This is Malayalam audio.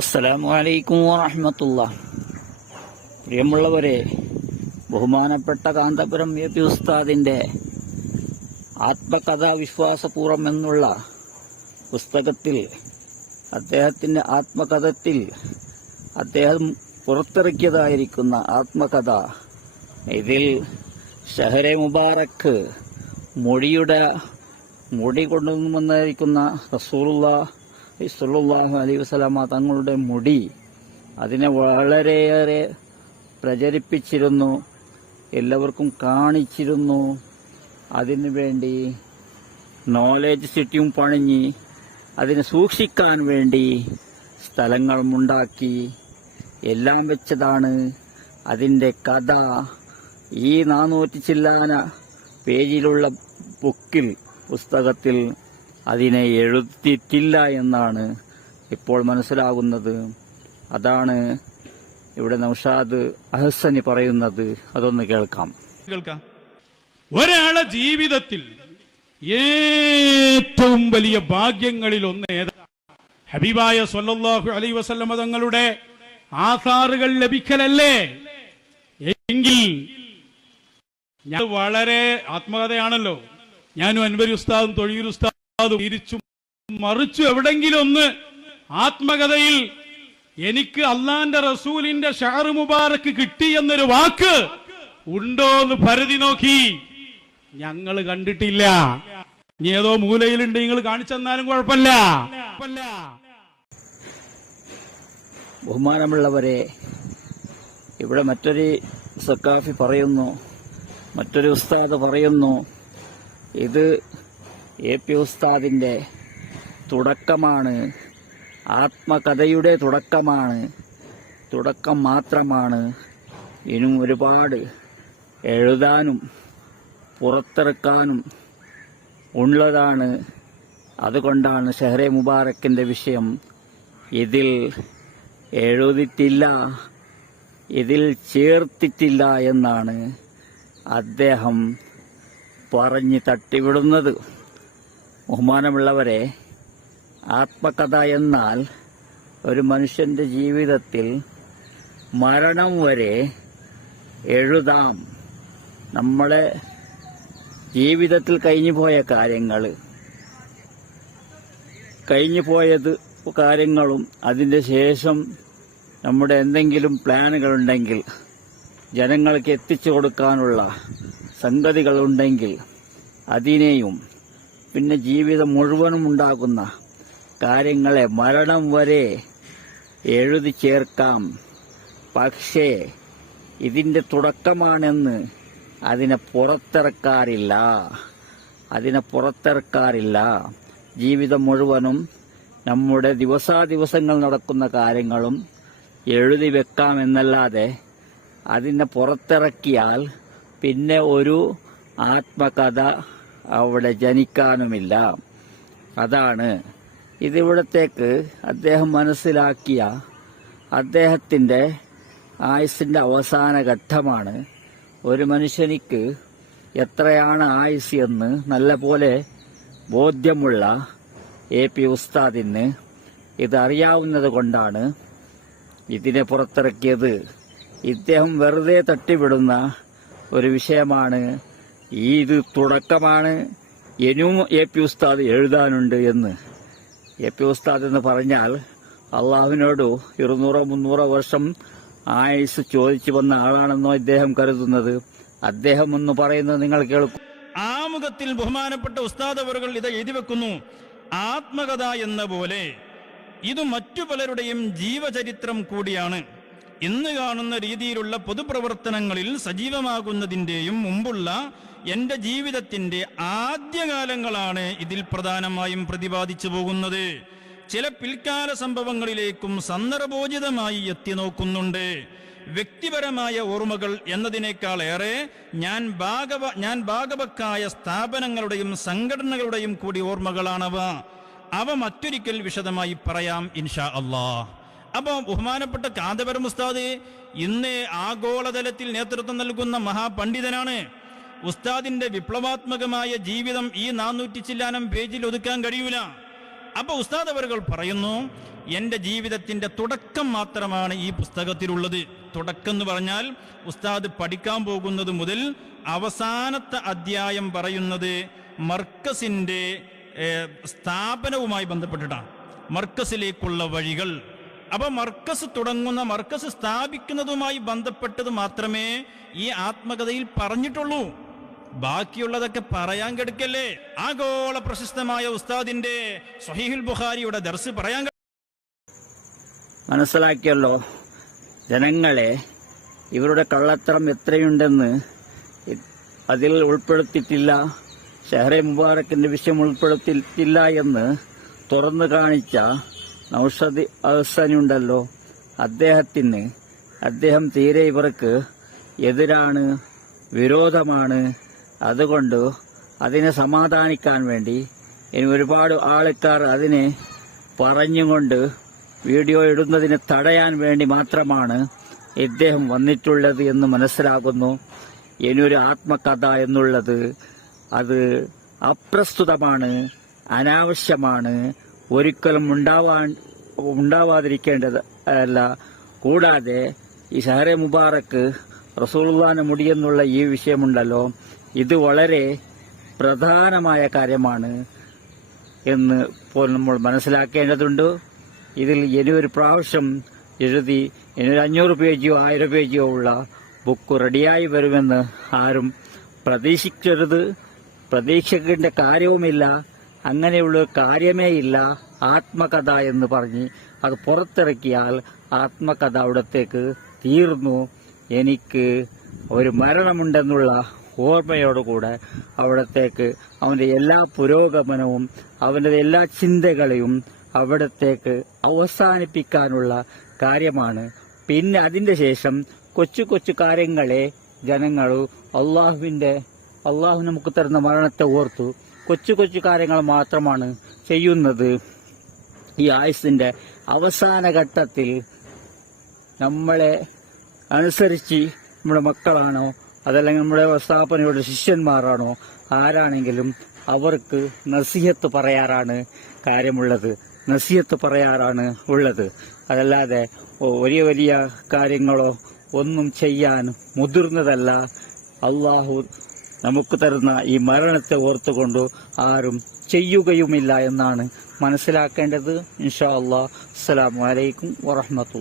അസ്സലാമു അലൈക്കും വറഹമത്തുള്ള. പ്രിയമുള്ളവരെ ബഹുമാനപ്പെട്ട കാന്തപുരം എ പി ഉസ്താദിന്റെ ആത്മകഥാ വിശ്വാസപൂർവം എന്നുള്ള പുസ്തകത്തിൽ അദ്ദേഹത്തിന്റെ ആത്മകഥത്തിൽ അദ്ദേഹം പുറത്തിറക്കിയതായിരിക്കുന്ന ആത്മകഥ. ഇതിൽ ഷഹരെ മുബാറക്ക് മൊഴിയുടെ മുടി കൊണ്ടുവന്നിരിക്കുന്ന റസൂലുള്ള സുല്ലാഹു അലൈഹി വസ്ലാമ തങ്ങളുടെ മുടി അതിനെ വളരെയേറെ പ്രചരിപ്പിച്ചിരുന്നു എല്ലാവർക്കും കാണിച്ചിരുന്നു. അതിനു വേണ്ടി നോളേജ് സിറ്റിയും പണിഞ്ഞ് അതിനെ സൂക്ഷിക്കാൻ വേണ്ടി സ്ഥലങ്ങളും ഉണ്ടാക്കി. എല്ലാം വെച്ചതാണ് അതിന്റെ കഥ. ഈ നാനൂറ്റി ചില്ലാന പേജിലുള്ള ബുക്കിൽ പുസ്തകത്തിൽ അതിനെ എഴുതിയിട്ടില്ല എന്നാണ് ഇപ്പോൾ മനസ്സിലാകുന്നത്. അതാണ് ഇവിടെ നൌഷാദ് അഹസനി പറയുന്നത്. അതൊന്ന് കേൾക്കാം. കേൾക്കാം. ഒരാളെ ജീവിതത്തിൽ ഏറ്റവും വലിയ ഭാഗ്യങ്ങളിൽ ഒന്ന് ഏതാ? ഹബീബായ സൊല്ലാഹു അലൈഹി വസല്ലമ തങ്ങളുടെ ആധാറുകൾ ലഭിക്കലല്ലേ? എങ്കിൽ ഞാൻ വളരെ ആത്മകഥയാണല്ലോ. ഞാനും അൻവരി ഉസ്താദും തൊഴിയൂർ ഉസ്താദും തിരിച്ചു മറിച്ചു എവിടെങ്കിലും ഒന്ന് ആത്മകഥയിൽ എനിക്ക് അള്ളാന്റെ റസൂലിന്റെ ഷഹർ മുബാറക്ക് കിട്ടി എന്നൊരു വാക്ക് ഉണ്ടോ എന്ന് ഭരതി നോക്കി. ഞങ്ങൾ കണ്ടിട്ടില്ല. ഇനി ഏതോ മൂലയിലുണ്ട്. നിങ്ങൾ കാണിച്ചെന്നാലും കുഴപ്പമില്ല. ബഹുമാനമുള്ളവരെ ഇവിടെ മറ്റൊരു സക്കാഫി പറയുന്നു മറ്റൊരു ഉസ്താദ് പറയുന്നു ഇത് എ പി ഉസ്താദിന്റെ തുടക്കമാണ്. ആത്മകഥയുടെ തുടക്കമാണ്. തുടക്കം മാത്രമാണ്. ഇനിയും ഒരുപാട് എഴുതാനും പുറത്തിറക്കാനും ഉള്ളതാണ്. അതുകൊണ്ടാണ് ഷെഹറെ മുബാറക്കിന്റെ വിഷയം ഇതിൽ എഴുതിട്ടില്ല ഇതിൽ ചേർത്തിട്ടില്ല എന്നാണ് അദ്ദേഹം പറഞ്ഞ് തട്ടിവിടുന്നത്. ബഹുമാനമുള്ളവരെ ആത്മകഥ എന്നാൽ ഒരു മനുഷ്യന്റെ ജീവിതത്തിൽ മരണം വരെ എഴുതാം. നമ്മളെ ജീവിതത്തിൽ കഴിഞ്ഞു പോയ കാര്യങ്ങൾ കഴിഞ്ഞു പോയത് കാര്യങ്ങളും അതിന്റെ ശേഷം നമ്മുടെ എന്തെങ്കിലും പ്ലാനുകളുണ്ടെങ്കിൽ ജനങ്ങൾക്ക് എത്തിച്ചു കൊടുക്കാനുള്ള സംഗതികളുണ്ടെങ്കിൽ അതിനെയും പിന്നെ ജീവിതം മുഴുവനും ഉണ്ടാകുന്ന കാര്യങ്ങളെ മരണം വരെ എഴുതി ചേർക്കാം. പക്ഷേ ഇതിന്റെ തുടക്കമാണെന്ന് അതിനെ പുറത്തിറക്കാറില്ല. അതിനെ പുറത്തിറക്കാറില്ല. ജീവിതം മുഴുവനും നമ്മുടെ ദിവസാദിവസങ്ങൾ നടക്കുന്ന കാര്യങ്ങളും എഴുതി വെക്കാം എന്നല്ലാതെ അതിനെ പുറത്തിറക്കിയാൽ പിന്നെ ഒരു ആത്മകഥ അവിടെ ജനിക്കാനുമില്ല. അതാണ് ഇതിവിടത്തേക്ക് അദ്ദേഹം മനസ്സിലാക്കിയ അദ്ദേഹത്തിന്റെ ആയുസിന്റെ അവസാന ഘട്ടമാണ്. ഒരു മനുഷ്യനിക്ക് എത്രയാണ് ആയുസ് എന്ന് നല്ല പോലെ ബോധ്യമുള്ള എ പി ഉസ്താദിന് ഇതറിയാവുന്നത് കൊണ്ടാണ് ഇതിനെ പുറത്തിറക്കിയത്. ഇദ്ദേഹം വെറുതെ തട്ടിവിടുന്ന ഒരു വിഷയമാണ് ഈ ഇത് തുടക്കമാണ്. ഇനിയും എ പി ഉസ്താദ് എഴുതാനുണ്ട് എന്ന്. എ പി ഉസ്താദ് എന്ന് പറഞ്ഞാൽ അള്ളാഹുവിനോട് ഇരുന്നൂറോ മുന്നൂറോ വർഷം ആയുസ് ചോദിച്ചു വന്ന ആളാണെന്നോ ഇദ്ദേഹം കരുതുന്നത്. അദ്ദേഹം എന്ന് പറയുന്നത് നിങ്ങൾ കേൾക്കും. ആമുഖത്തിൽ ബഹുമാനപ്പെട്ട ഉസ്താദ് അവർകൾ ഇത് എഴുതി വെക്കുന്നു. ആത്മകഥ എന്ന പോലെ. ഇത് മറ്റു പലരുടെയും ജീവചരിത്രം കൂടിയാണ്. ഇന്ന് കാണുന്ന രീതിയിലുള്ള പൊതുപ്രവർത്തനങ്ങളിൽ സജീവമാകുന്നതിന്റെയും മുമ്പുള്ള എന്റെ ജീവിതത്തിന്റെ ആദ്യകാലങ്ങളാണ് ഇതിൽ പ്രധാനമായും പ്രതിപാദിച്ചു പോകുന്നത്. ചില പിൽക്കാല സംഭവങ്ങളിലേക്കും സന്ദർഭോചിതമായി എത്തി നോക്കുന്നുണ്ട്. വ്യക്തിപരമായ ഓർമ്മകൾ എന്നതിനേക്കാൾ ഏറെ ഞാൻ ഭാഗവ ഞാൻ ഭാഗവക്കായ സ്ഥാപനങ്ങളുടെയും സംഘടനകളുടെയും കൂടി ഓർമ്മകളാണവ. അവ മറ്റൊരിക്കൽ വിശദമായി പറയാം ഇൻഷാ അള്ളാ അപ്പോൾ ബഹുമാനപ്പെട്ട കാന്തപരം ഉസ്താദ് ഇന്ന് ആഗോളതലത്തിൽ നേതൃത്വം നൽകുന്ന മഹാപണ്ഡിതനാണ്. ഉസ്താദിന്റെ വിപ്ലവാത്മകമായ ജീവിതം ഈ നാനൂറ്റി ചില്ലാനം പേജിൽ ഒതുക്കാൻ കഴിയൂല. അപ്പൊ ഉസ്താദ് അവർകൾ പറയുന്നു എന്റെ ജീവിതത്തിന്റെ തുടക്കം മാത്രമാണ് ഈ പുസ്തകത്തിലുള്ളത്. തുടക്കം എന്ന് പറഞ്ഞാൽ ഉസ്താദ് പഠിക്കാൻ പോകുന്നത് മുതൽ അവസാനത്തെ അധ്യായം പറയുന്നത് മർക്കസിന്റെ സ്ഥാപനവുമായി ബന്ധപ്പെട്ടിട്ടാണ്. മർക്കസിലേക്കുള്ള വഴികൾ. അപ്പൊ മർക്കസ് തുടങ്ങുന്ന മർക്കസ് സ്ഥാപിക്കുന്നതുമായി ബന്ധപ്പെട്ടത് മാത്രമേ ഈ ആത്മകഥയിൽ പറഞ്ഞിട്ടുള്ളൂ. ബാക്കിയുള്ളതൊക്കെ പറയാൻ കെടുക്കല്ലേ? ആഗോള പ്രശസ്തമായ ഉസ്താദിന്റെ സഹീഹുൽ ബുഖാരിയുടെ ദർസ് പറയാൻ മനസ്സിലാക്കിയല്ലോ. ജനങ്ങളെ ഇവരുടെ കള്ളത്തരം എത്രയുണ്ടെന്ന് അതിൽ ഉൾപ്പെടുത്തിയിട്ടില്ല. ഷെഹറെ മുബാറക്കിന്റെ വിഷയം ഉൾപ്പെടുത്തിയിട്ടില്ല എന്ന് തുറന്നു കാണിച്ച നൌഷദ് അഹ്സനുണ്ടല്ലോ അദ്ദേഹത്തിന് അദ്ദേഹം തീരെ ഇവർക്ക് എതിരാണ് വിരോധമാണ്. അതുകൊണ്ട് അതിനെ സമാധാനിക്കാൻ വേണ്ടി ഇനി ഒരുപാട് ആൾക്കാർ അതിനെ പറഞ്ഞുകൊണ്ട് വീഡിയോ ഇടുന്നതിനെ തടയാൻ വേണ്ടി മാത്രമാണ് ഇദ്ദേഹം വന്നിട്ടുള്ളത് എന്ന് മനസ്സിലാകുന്നു. ഇനിയൊരു ആത്മകഥ എന്നുള്ളത് അത് അപ്രസ്തുതമാണ് അനാവശ്യമാണ് ഒരിക്കലും ഉണ്ടാവാൻ ഉണ്ടാവാതിരിക്കേണ്ടത് അല്ല. കൂടാതെ ഈ ഷഹറെ മുബാറക്ക് റസൂൽവാന മുടിയെന്നുള്ള ഈ വിഷയമുണ്ടല്ലോ ഇത് വളരെ പ്രധാനമായ കാര്യമാണ് എന്ന് ഇപ്പോൾ നമ്മൾ മനസ്സിലാക്കേണ്ടതുണ്ട്. ഇതിൽ ഇനി ഒരു പ്രാവശ്യം എഴുതി ഇനി ഒരു അഞ്ഞൂറ് പേജിയോ ആയിരം പേജിയോ ഉള്ള ബുക്ക് റെഡിയായി വരുമെന്ന് ആരും പ്രതീക്ഷിക്കരുത്. പ്രതീക്ഷിക്കേണ്ട കാര്യവുമില്ല. അങ്ങനെയുള്ള കാര്യമേ ഇല്ല. ആത്മകഥ എന്ന് പറഞ്ഞ് അത് പുറത്തിറക്കിയാൽ ആത്മകഥ അവിടത്തേക്ക് തീർന്നു. എനിക്ക് ഒരു മരണമുണ്ടെന്നുള്ള ഓർമ്മയോടുകൂടെ അവിടത്തേക്ക് അവന്റെ എല്ലാ പുരോഗമനവും അവന്റെ എല്ലാ ചിന്തകളെയും അവിടത്തേക്ക് അവസാനിപ്പിക്കാനുള്ള കാര്യമാണ്. പിന്നെ അതിന്റെ ശേഷം കൊച്ചു കൊച്ചു കാര്യങ്ങളെ ജനങ്ങൾ അള്ളാഹുവിന്റെ അള്ളാഹു നമുക്ക് തരുന്ന മരണത്തെ ഓർത്തു. കൊച്ചു കൊച്ചു കാര്യങ്ങൾ മാത്രമാണ് ചെയ്യുന്നത്. ഈ ആയുസിന്റെ അവസാന ഘട്ടത്തിൽ നമ്മളെ അനുസരിച്ച് നമ്മുടെ മക്കളാണോ അതല്ലെങ്കിൽ നമ്മുടെ വ്യവസ്ഥാപനയുടെ ശിഷ്യന്മാരാണോ ആരാണെങ്കിലും അവർക്ക് നസീഹത്ത് പറയാറാണ് കാര്യമുള്ളത്. നസീഹത്ത് പറയാറാണ് ഉള്ളത്. അതല്ലാതെ വലിയ വലിയ കാര്യങ്ങളോ ഒന്നും ചെയ്യാൻ മുതിർന്നതല്ല. അള്ളാഹു നമുക്ക് തരുന്ന ഈ മരണത്തെ ഓർത്തുകൊണ്ട് ആരും ചെയ്യുകയുമില്ല എന്നാണ് മനസ്സിലാക്കേണ്ടത്. ഇൻഷാ അള്ളാഹ് അസ്സലാമലൈക്കും വറഹ്മത്തുള്ളാഹി